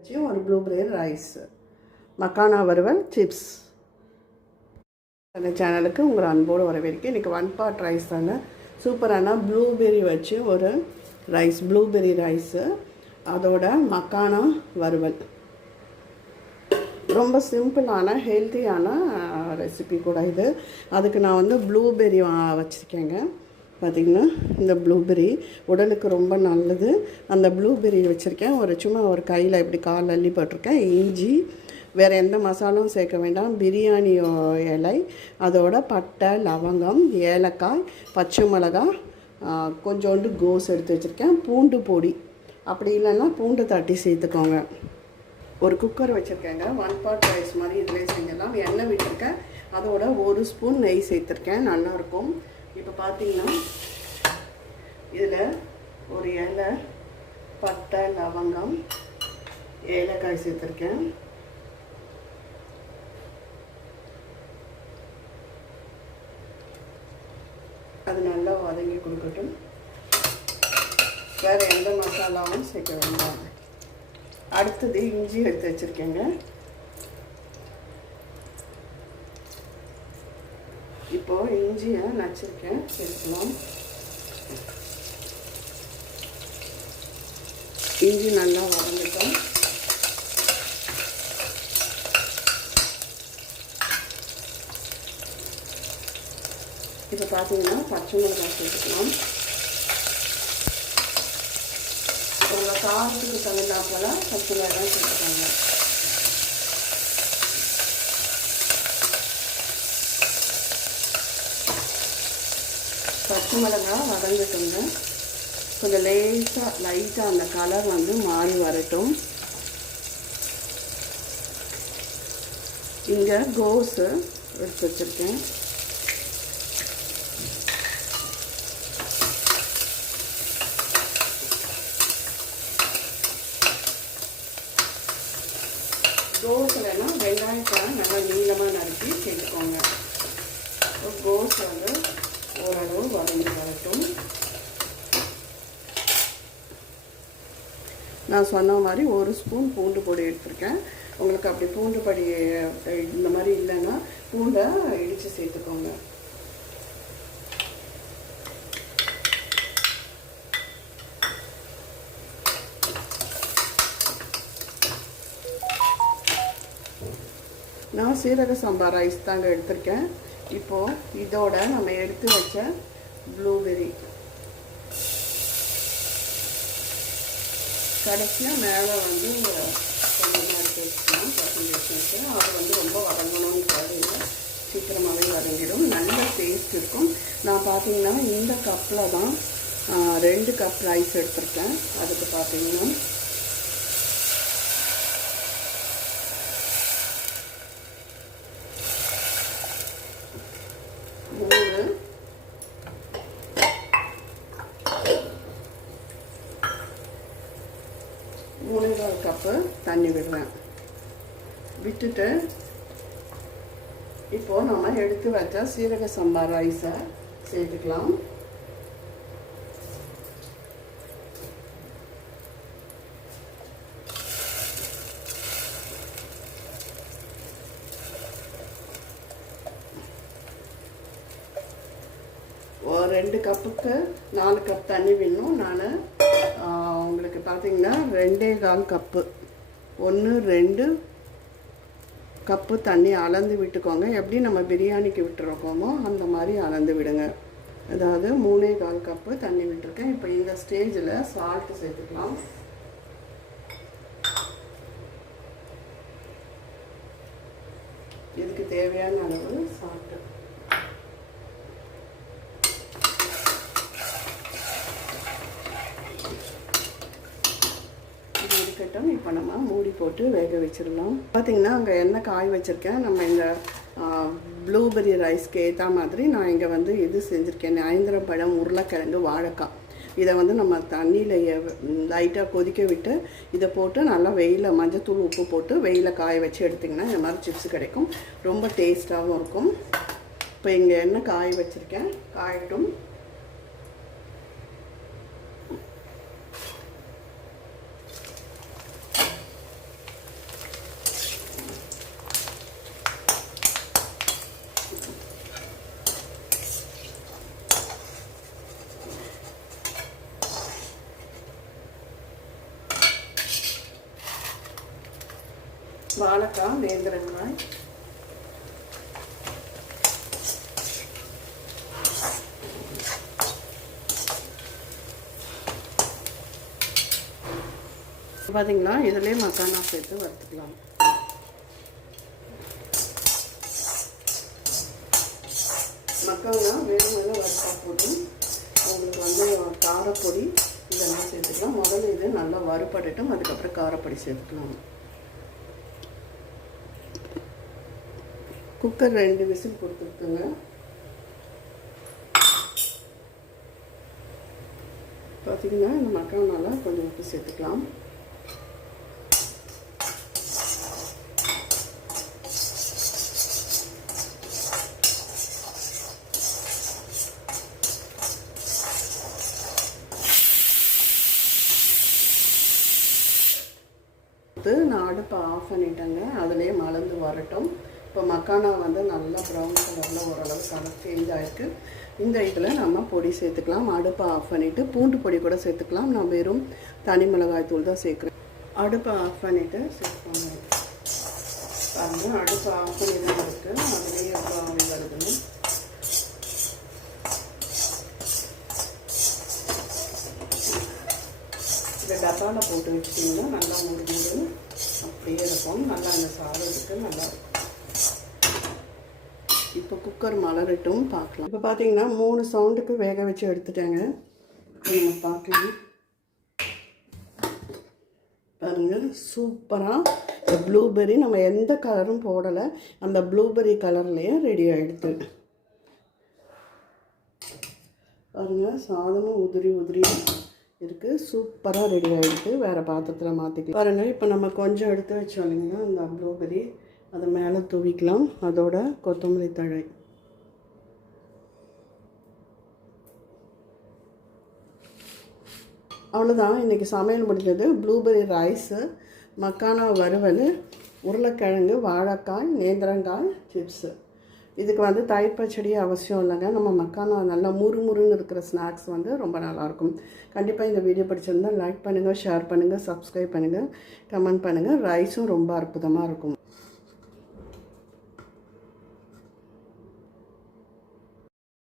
வச்சு ஒரு blueberry rice makhana வறுவல் சிப்ஸ் அந்த சேனலுக்கு உங்கள் அன்போடு வரவேற்க இன்றைக்கி ஒன் பார்ட் ரைஸ் தானே? சூப்பரான ப்ளூபெர்ரி வச்சு ஒரு ரைஸ் ப்ளூபெரி ரைஸு அதோட மக்கானா வறுவல் ரொம்ப சிம்பிளான ஹெல்த்தியான ரெசிபி கூட இது. அதுக்கு நான் வந்து ப்ளூபெர்ரி வச்சுருக்கேங்க. பார்த்திங்கன்னா இந்த ப்ளூபெர்ரி உடலுக்கு ரொம்ப நல்லது. அந்த ப்ளூபெர்ரி வச்சுருக்கேன். ஒரு சும்மா ஒரு கையில் இப்படி கால் அள்ளி போட்டிருக்கேன். இஞ்சி வேறு எந்த மசாலாவும் சேர்க்க வேண்டாம். பிரியாணி இலை அதோட பட்டை லவங்கம் ஏலக்காய் பச்சை மிளகாய் கொஞ்சோண்டு கோஸ் எடுத்து வச்சுருக்கேன். பூண்டு பொடி. அப்படி இல்லைன்னா பூண்டு தட்டி சேர்த்துக்கோங்க. ஒரு குக்கர் வச்சுருக்கேங்க. ஒன் பார்ட் ரைஸ் மாதிரி இதிலே செஞ்சிடலாம். எண்ணெய் விட்டுருக்கேன். அதோட ஒரு ஸ்பூன் நெய் சேர்த்துருக்கேன். நல்லாயிருக்கும் இப்போ பார்த்தீங்கன்னா இதில் ஒரு இலை பட்டை லவங்கம் ஏலக்காய் சேர்த்துருக்கேன். அது நல்லா வதங்கி கொடுக்கட்டும். வேறு எந்த மசாலாவும் சேர்க்க வேண்டாம். அடுத்தது இஞ்சி எடுத்து வச்சுருக்கேங்க. இப்போது இஞ்சியை நச்சிருக்கேன். சேர்க்கணும் இஞ்சி நல்லா வதங்கிட்டோம். இப்போ பார்த்தீங்கன்னா பச்சை மிளகாய் சேர்த்துக்கலாம். உங்கள் காரத்துக்கு தகுந்தாப்போல பச்சை மிளகாய் சேர்த்துக்காங்க. பச்சை மிளகாய் வதங்கட்டுங்க கொஞ்சம் லேசாக லைட்டாக அந்த கலர் வந்து மாறி வரட்டும். இங்கே கோஸு எடுத்து வச்சுருக்கேன். கோஸ்லனா வெங்காயத்தை நல்லா நீளமாக நறுக்கி சேர்த்துக்கோங்க. கோஸ் வந்து ஓரளவு வதங்கி வரட்டும். நான் சொன்ன மாதிரி ஒரு ஸ்பூன் பூண்டு பொடி எடுத்திருக்கேன். உங்களுக்கு அப்படி பூண்டு பொடி இந்த மாதிரி இல்லைன்னா பூண்டை இடித்து சேர்த்துக்கோங்க. நான் சீரக சாம்பார் ரைஸ் தாங்க எடுத்திருக்கேன். இப்போது இதோட நம்ம எடுத்து வச்ச ப்ளூபெர்ரி கடைசியாக மேலே வந்து கொஞ்சமாக வச்சுக்கலாம் வச்சு அது வந்து ரொம்ப வதங்கணும்னு தேவையில்லை. சீக்கிரமாகவே வதங்கிடும். நல்ல டேஸ்ட் இருக்கும். நான் பார்த்தீங்கன்னா இந்த கப்பில் தான் ரெண்டு கப் ரைஸ் எடுத்திருக்கேன். அதுக்கு பார்த்தீங்கன்னா மூணு கால் கப்பு தண்ணி விடுவேன் விட்டுட்டு இப்போது நம்ம எடுத்து வச்ச சீரக சம்பா ரைஸை சேர்த்துக்கலாம். ரெண்டு கப்புக்கு நாலு கப் தண்ணி வேணும் நான் பார்த்தீங்கன்னா ரெண்டே கால் கப்பு. ஒன்று ரெண்டு கப்பு தண்ணி அளந்து விட்டுக்கோங்க. எப்படி நம்ம பிரியாணிக்கு விட்டுருக்கோமோ அந்த மாதிரி அளந்து விடுங்க. அதாவது மூணே கால் கப்பு தண்ணி விட்டுருக்கேன். இப்போ இந்த ஸ்டேஜில் சால்ட்டு சேர்த்துக்கலாம். இதுக்கு தேவையான அளவு சால்ட்டு இருக்கட்டும் இப்போ நம்ம மூடி போட்டு வேக வச்சிடலாம். பார்த்தீங்கன்னா அங்கே எண்ணெய் காய் வச்சுருக்கேன் நம்ம இந்த ப்ளூபெர்ரி ரைஸ்க்கு ஏற்ற மாதிரி நான் இங்கே வந்து இது செஞ்சுருக்கேன். ஐந்திரம் பழம் உருளைக்கிழங்கு வாழைக்காய். இதை வந்து நம்ம தண்ணியில் லைட்டாக கொதிக்க விட்டு இதை போட்டு நல்லா வெயிலில் மஞ்சத்தூள் உப்பு போட்டு வெயிலில் காய வச்சு எடுத்திங்கன்னா இந்த மாதிரி சிப்ஸ் கிடைக்கும். ரொம்ப டேஸ்ட்டாகவும் இருக்கும். இப்போ இங்கே எண்ணெய் காய வச்சுருக்கேன்? காயட்டும். வாழைக்காய் வேந்திரங்காய் பார்த்தீங்களா இதுலேயே மசாலா சேர்த்து வறுத்துக்கலாம். மக்கானா வேறு மேலே வறுத்தா போதும். உங்களுக்கு வந்து காரப்பொடி இதெல்லாம் சேர்த்துக்கலாம். முதல்ல இது நல்லா வறுபடட்டும். அதுக்கப்புறம் காரப்பொடி சேர்த்துக்கலாம். குக்கர் ரெண்டு விசில் கொடுத்துருக்குங்க. பார்த்தீங்கன்னா இந்த மக்கானாலாம் கொஞ்சம் உப்பு சேர்த்துக்கலாம். வந்து நான் அடுப்பை ஆஃப் பண்ணிட்டேங்க. அதுலேயே மலர்ந்து வரட்டும். இப்போ மக்கானா வந்து நல்லா ப்ரௌன் கலரில் ஓரளவு கலர் சேஞ்ச் ஆகிருக்கு இந்த இதில் நம்ம பொடி சேர்த்துக்கலாம். அடுப்பை ஆஃப் பண்ணிவிட்டு பூண்டு பொடி கூட சேர்த்துக்கலாம். நான் வெறும் தனி மிளகாய் தூள் தான் சேர்க்குறேன். அடுப்பை ஆஃப் பண்ணிவிட்டு சேர்த்துக்கோங்க பாருங்க அடுப்பை ஆஃப் பண்ணி தான் இருக்குது அதுலேயே எவ்வளோ ஆவி வருதுன்னு. இந்த டப்பாவில் போட்டு வச்சிட்டிங்கன்னா நல்லா முறு அப்படியே இருக்கும். நல்லா அந்த சாதத்துக்கு நல்லா இருக்கும் இப்போ குக்கர் மலரட்டும் பார்க்கலாம். இப்போ பார்த்தீங்கன்னா மூணு சவுண்டுக்கு வேக வச்சு எடுத்துட்டேங்க. நீங்கள் நம்ம பார்க்கலாம். பாருங்கள் சூப்பராக இந்த ப்ளூபெர்ரி நம்ம எந்த கலரும் போடலை. அந்த ப்ளூபெர்ரி கலர்லேயே ரெடி ஆகிடுது பாருங்கள் சாதமும் உதிரி உதிரி இருக்குது சூப்பராக ரெடி ஆகிடுது வேறு பாத்திரத்தில் மாற்றிக்கலாம் பாருங்கள் இப்போ நம்ம கொஞ்சம் எடுத்து வச்சோம் இல்லைங்கன்னா அந்த ப்ளூபெர்ரி அதை மேலே தூவிக்கலாம். அதோட கொத்தமல்லி தழை. அவ்வளோதான் இன்றைக்கி சமையல் முடிஞ்சது. ப்ளூபெர்ரி ரைஸு மக்கானா வறுவல் உருளைக்கிழங்கு வாழைக்காய் நேந்திரங்காய் சிப்ஸு இதுக்கு வந்து தயிர் பச்சடி அவசியம் இல்லைங்க. நம்ம மக்கானா நல்லா முறுமுறுன்னு இருக்கிற ஸ்நாக்ஸ் வந்து ரொம்ப நல்லாயிருக்கும். கண்டிப்பாக இந்த வீடியோ பிடிச்சிருந்தால் லைக் பண்ணுங்கள் ஷேர் பண்ணுங்கள் சப்ஸ்கிரைப் பண்ணுங்கள் கமெண்ட் பண்ணுங்கள் ரைஸும் ரொம்ப அற்புதமாக இருக்கும்.